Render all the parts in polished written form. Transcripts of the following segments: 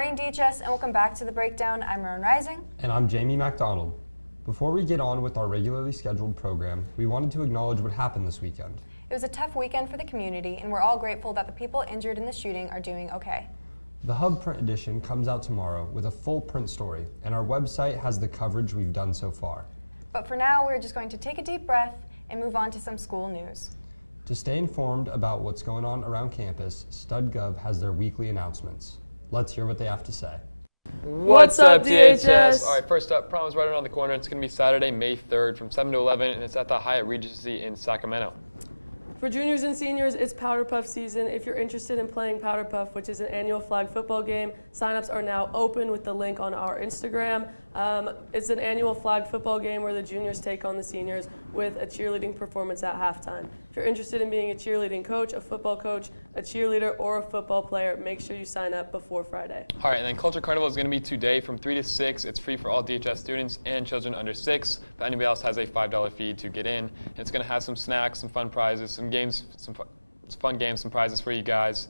morning, DHS, and welcome back to the Breakdown. I'm Rowan Reising. And I'm Jamie MacDonald. Before we get on with our regularly scheduled program, we wanted to acknowledge what happened this weekend. It was a tough weekend for the community, and we're all grateful that the people injured in the shooting are doing okay. The Hub print edition comes out tomorrow with a full print story, and our website has the coverage we've done so far. But for now, we're just going to take a deep breath and move on to some school news. To stay informed about what's going on around campus, Stud Gov has their weekly announcements. Let's hear what they have to say. What's up, DHS? All right, first up, prom is right around the corner. It's going to be Saturday, May 3rd from 7 to 11, and it's at the Hyatt Regency in Sacramento. For juniors and seniors, it's Powder Puff season. If you're interested in playing Powder Puff, which is an annual flag football game, signups are now open with the link on our Instagram. It's an annual flag football game where the juniors take on the seniors with a cheerleading performance at halftime. If you're interested in being a cheerleading coach, a football coach, a cheerleader, or a football player, make sure you sign up before Friday. All right, and then Culture Carnival is going to be today from 3 to 6. It's free for all DHS students and children under 6, but anybody else has a $5 fee to get in. And it's going to have some snacks, some fun prizes, some games, some fun games, some prizes for you guys.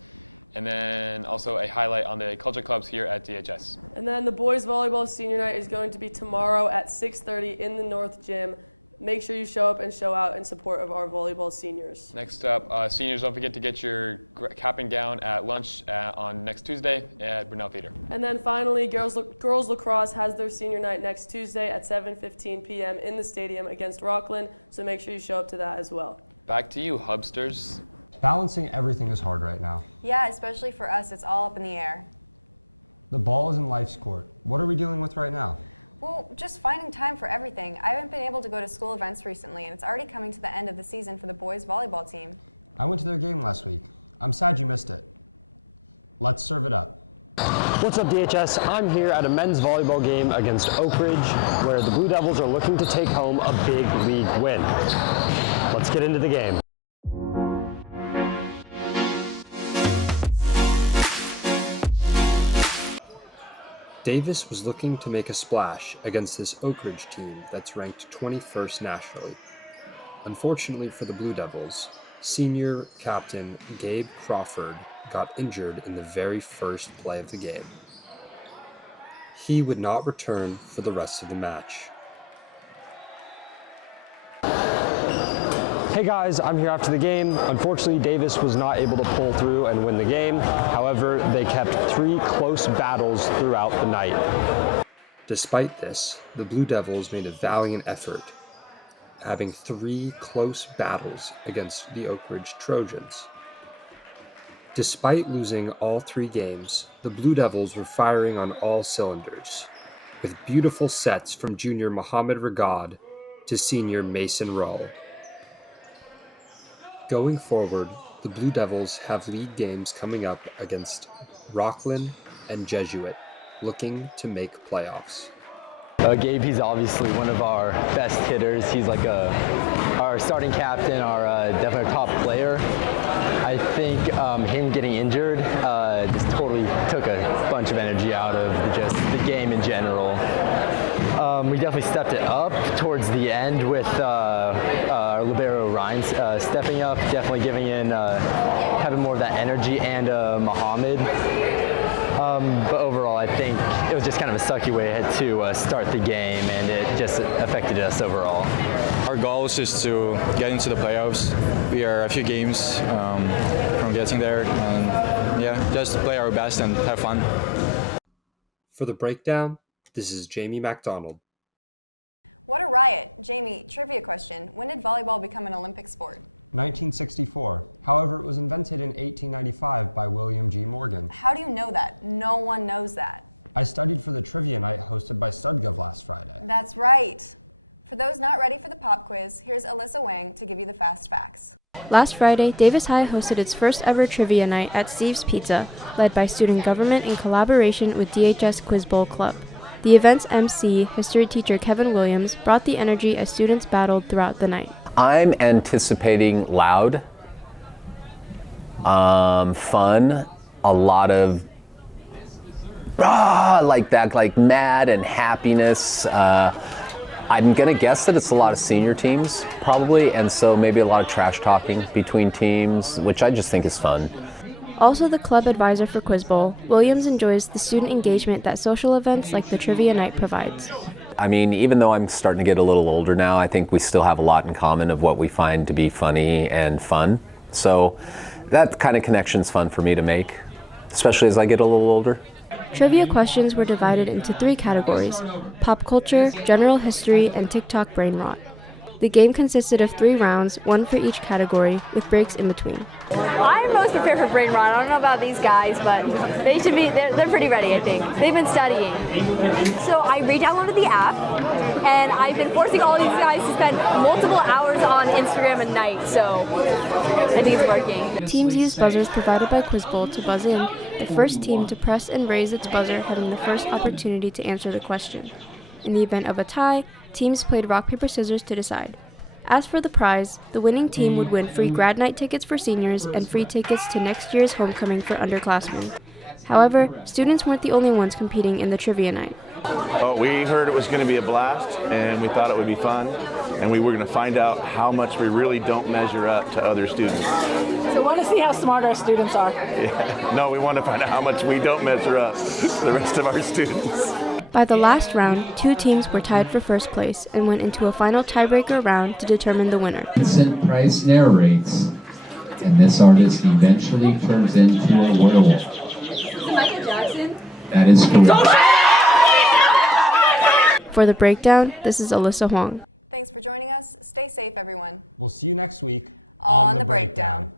And then also a highlight on the culture clubs here at DHS. And then the boys volleyball senior night is going to be tomorrow at 6:30 in the North Gym. Make sure you show up and show out in support of our volleyball seniors. Next up, seniors, don't forget to get your cap and gown at lunch on next Tuesday at Brunel Theater. And then finally, girls lacrosse has their senior night next Tuesday at 7:15 p.m. in the stadium against Rockland, so make sure you show up to that as well. Back to you, Hubsters. Balancing everything is hard right now. Yeah, especially for us, it's all up in the air. The ball is in life's court. What are we dealing with right now? Well, just finding time for everything. I haven't been able to go to school events recently, and it's already coming to the end of the season for the boys volleyball team. I went to their game last week. I'm sad you missed it. Let's serve it up. What's up, DHS? I'm here at a men's volleyball game against Oak Ridge, where the Blue Devils are looking to take home a big league win. Let's get into the game. Davis was looking to make a splash against this Oak Ridge team that's ranked 21st nationally. Unfortunately for the Blue Devils, senior captain Gabe Crawford got injured in the very first play of the game. He would not return for the rest of the match. Hey guys, I'm here after the game. Unfortunately, Davis was not able to pull through and win the game. However, they kept 3 close battles throughout the night. Despite this, the Blue Devils made a valiant effort, having 3 close battles against the Oak Ridge Trojans. Despite losing all 3 games, the Blue Devils were firing on all cylinders, with beautiful sets from junior Muhammad Ragad to senior Mason Rull. Going forward, the Blue Devils have league games coming up against Rockland and Jesuit, looking to make playoffs. Gabe, he's obviously one of our best hitters. He's like our starting captain, our definitely top player. I think him getting injured just totally took a bunch of energy out of just the game in general. We definitely stepped it up towards the end with our libero Ryan stepping up, definitely giving in, having more of that energy, and Muhammad. But overall, I think it was just kind of a sucky way to start the game, and it just affected us overall. Our goal is just to get into the playoffs. We are a few games from getting there, and yeah, just play our best and have fun. For the Breakdown, this is Jamie MacDonald. What a riot. Jamie, trivia question. When did volleyball become an Olympic sport? 1964. However, it was invented in 1895 by William G. Morgan. How do you know that? No one knows that. I studied for the trivia night hosted by Stud Gov last Friday. That's right. For those not ready for the pop quiz, here's Alyssa Hwang to give you the fast facts. Last Friday, Davis High hosted its first ever trivia night at Steve's Pizza, led by student government in collaboration with DHS Quiz Bowl Club. The event's MC, history teacher Kevin Williams, brought the energy as students battled throughout the night. I'm anticipating loud, fun, a lot of like mad and happiness. I'm gonna guess that it's a lot of senior teams probably, and so maybe a lot of trash talking between teams, which I just think is fun. Also the club advisor for Quiz Bowl, Williams enjoys the student engagement that social events like the trivia night provides. I mean, even though I'm starting to get a little older now, I think we still have a lot in common of what we find to be funny and fun. So that kind of connection's fun for me to make, especially as I get a little older. Trivia questions were divided into 3 categories: pop culture, general history, and TikTok brain rot. The game consisted of 3 rounds, 1 for each category, with breaks in between. I'm most prepared for brain rot. I don't know about these guys, but they're pretty ready, I think. They've been studying. So I re-downloaded the app, and I've been forcing all these guys to spend multiple hours on Instagram a night, so I think it's working. Teams used buzzers provided by Quiz Bowl to buzz in, the first team to press and raise its buzzer having the first opportunity to answer the question. In the event of a tie, teams played rock, paper, scissors to decide. As for the prize, the winning team would win free grad night tickets for seniors and free tickets to next year's homecoming for underclassmen. However, students weren't the only ones competing in the trivia night. Oh, we heard it was going to be a blast, and we thought it would be fun, and we were going to find out how much we really don't measure up to other students. So we want to see how smart our students are. Yeah. No, we want to find out how much we don't measure up to the rest of our students. By the last round, 2 teams were tied for first place and went into a final tiebreaker round to determine the winner. Vincent Price narrates, and this artist eventually turns into a werewolf. Michael Jackson? That is correct. For the Breakdown, this is Alyssa Hwang. Thanks for joining us. Stay safe, everyone. We'll see you next week On the Breakdown.